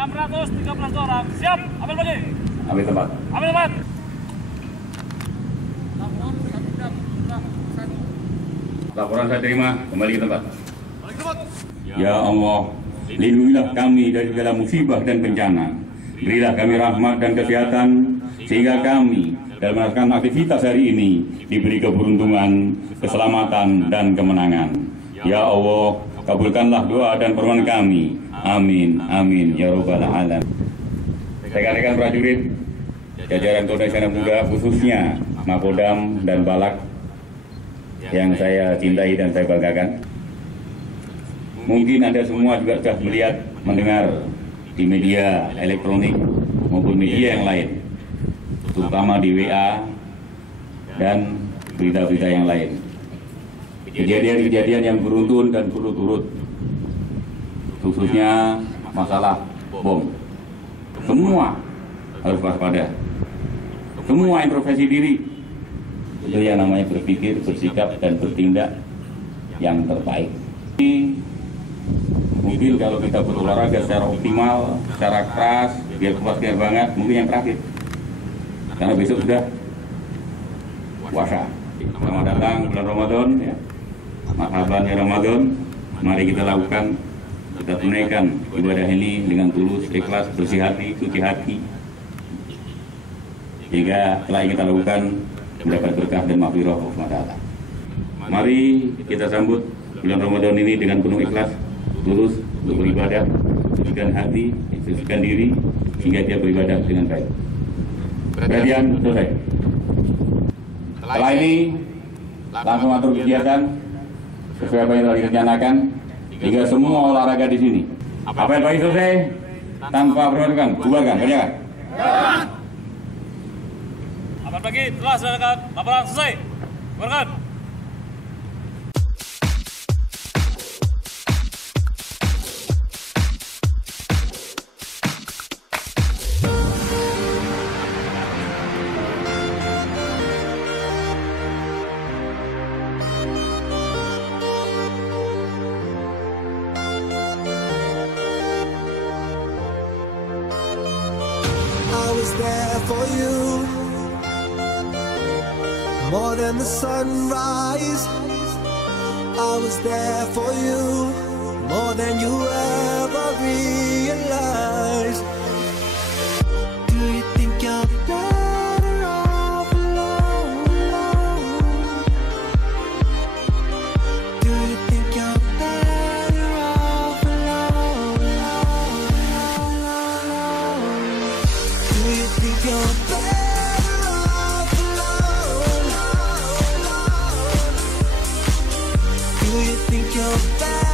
613 orang. Siap, ambil bagi. Ambil tempat. Ambil tempat. Laporan saya terima, kembali ke tempat. Ya Allah, lindungilah kami dari segala musibah dan bencana. Berilah kami rahmat dan kesehatan, sehingga kami dalam melakukan aktivitas hari ini diberi keberuntungan, keselamatan, dan kemenangan. Ya Allah, kabulkanlah doa dan permohonan kami. Amin, amin, ya Rabbal Alamin. Rekan-rekan prajurit, jajaran Polda Istana Muda, khususnya Makodam dan Balak, yang saya cintai dan saya banggakan. Mungkin Anda semua juga sudah melihat, mendengar di media elektronik maupun media yang lain, terutama di WA dan berita-berita yang lain. Kejadian-kejadian yang beruntun dan turut-turut, khususnya masalah bom. Semua harus waspada. Semua introspeksi diri. Itu yang namanya berpikir, bersikap, dan bertindak yang terbaik. Mungkin kalau kita berolahraga secara optimal, secara keras, biar kuat banget, mungkin yang terakhir. Karena besok sudah puasa. Selamat datang bulan Ramadan, ya. Marhaban ya Ramadan. Mari kita lakukan, kita tunaikan ibadah ini dengan tulus, ikhlas, bersih hati, suci hati. Sehingga setelah kita lakukan, mendapat berkah dan maghfirah Allah SWT. Mari kita sambut bulan Ramadan ini dengan penuh ikhlas, tulus untuk beribadah, sucikan hati, sucikan diri, sehingga dia beribadah dengan baik. Perhatian selesai. Setelah ini langsung atur kegiatan sesuai apa yang telah direncanakan, hingga semua olahraga di sini. Apel pagi selesai tanpa perhatikan, bubarkan, kerjakan. Apel pagi telah dilaksanakan, laporan selesai. Bubarkan. I was there for you, more than the sunrise. I was there for you, more than you ever realized. Do you think you're better off alone? Do you think you're better off alone? Do you think you're better off alone? Do you think you're better?